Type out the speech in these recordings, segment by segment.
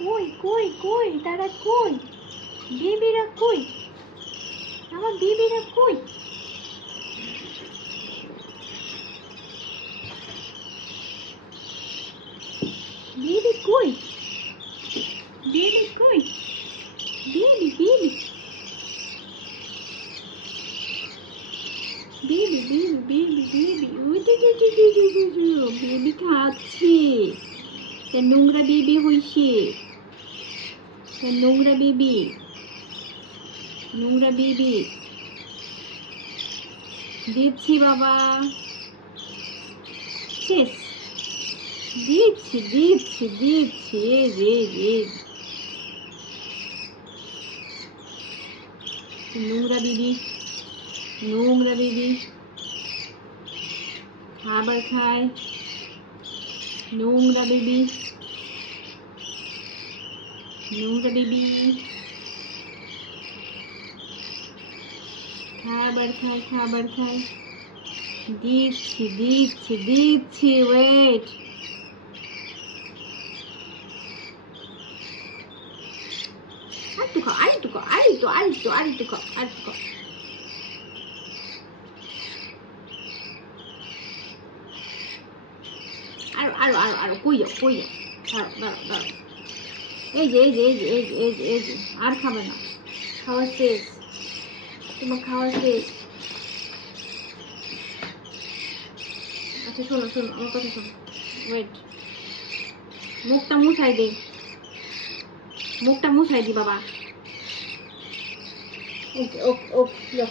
কই কই কই তারা কই? বেবিরা কই? আমার বেবিরা কই? বেবি কই? বেবি কই? Baby baby baby baby baby baby baby খাচ্ছে। তা নোংরা বেবি হইছে, তা নোংরা বেবি, নোংরা বেবি দিচ্ছি বাবা, শেষ। দিচ্ছি দিচ্ছি দিচ্ছি, এই যে নোংরা বেবি, নোংরা বেবি খাবার খায়, নোংরা বেবি, নোংরা বেবি খাবার খায়, খাবার খায়। দিচ্ছি দিচ্ছি দিচ্ছি, ওয়েট। আরেকটু খাও, আরেকটু খাও, আরেকটু আরেকটু আরেকটু খাও, আরেকটু খাও। আরো আরো আরো আরো কই যাও, কই যাও। দাঁড়াও দাঁড়াও দাঁড়াও। এই যে এই যে এই যে এই যে এই যে এই যে আর খাবে না, খাওয়া শেষ, তোমার খাওয়া শেষ। আচ্ছা শোনো শোনো, আমার কথা শোনো, ওয়েট। মুখটা মুছাই দে, মুখটা মুছাই দি বাবা। ওকে ওকে ওকে, যাও।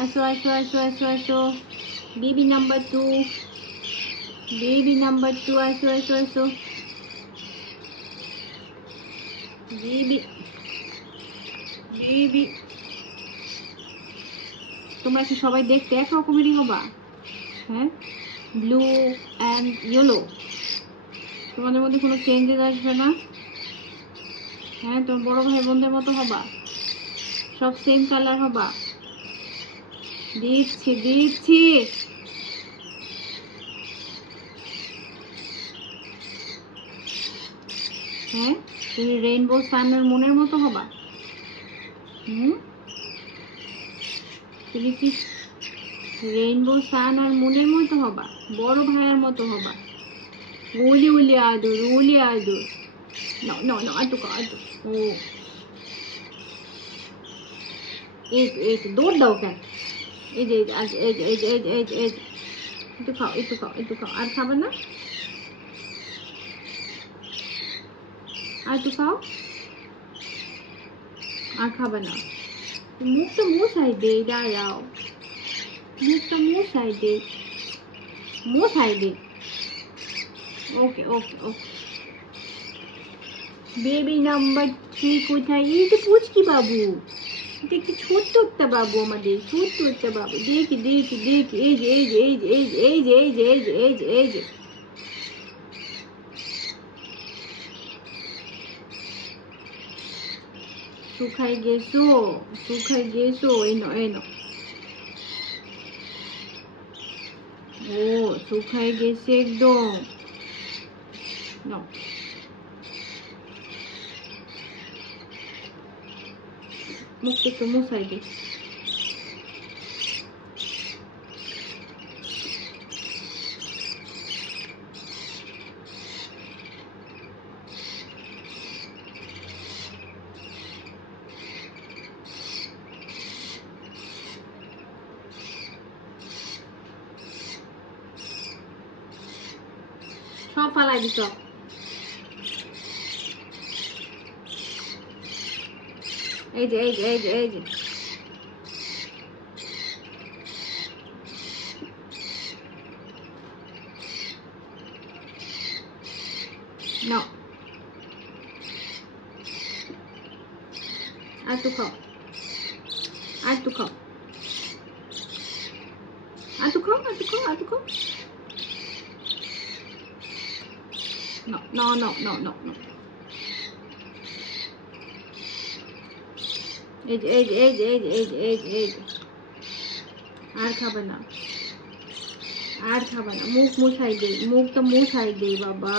আসো আসো আসো আসো আসো, বেবি নাম্বার 2, বেবি নাম্বার 2, আসো আসো আসো। বেবি বেবি, তোমরা কি সবাই দেখতে এক রকমেরই হবা? হ্যাঁ, ব্লু অ্যান্ড ইয়েলো, তোমাদের মধ্যে কোনো চেঞ্জেস আসবে না। হ্যাঁ, তোমার বড় ভাই বোনদের মতো হবা, সব সেম কালার হবা। দিচ্ছি দিচ্ছি, হ্যাঁ তুমি রেইনবো সানের মনের মতো হবা। তুমি কি রেইনবো সান আর মনের মতো হবা, বড় ভাইয়ের মতো হবা। ওলি ওলি আদুর, ওলি আদুর। No, no, no, আটুকো আটু। ও এই দৌড় দাও কেন? এই যে এই যে এই যে এই যে এই যে এই যে, একটু খাও একটু খাও একটু খাও, আর খাবে না? আর একটু খাও, আর খাবে না? মুখটা মুছাই দে, দাঁড়াও, মুখটা মুছাই দে, মুছাই দে। ওকে ওকে ওকে। বেবি নাম্বার 3 কোথায়? এই যে পুচকি বাবু, এটা একটু ছোট্ট একটা বাবু, আমাদের ছোট্ট একটা বাবু। দেখি দেখি দেখি, এই যে এই যে এই যে এই যে এই যে এই যে এই যে এই যে এই যে, শুকাই গেছো, শুকাই গেছো। এই নো এই নো, ও শুকাই গেছে একদম। নাও, মুখটা একটু মুছাই দি। সব ফালাই দিছ। এই যে এই যে এই যে এই যে, নাও, আর একটু খাও, আর একটু খাও, আর একটু খাও, আর একটু খাও, আর একটু খাও। No, no, no, no, no, no. এই যে এই যে এই যে এই যে এই যে এই যে এই যে, আর খাবে না, আর খাবে না। মুখ মুছাই দে, মুখটা মুছাই দে বাবা।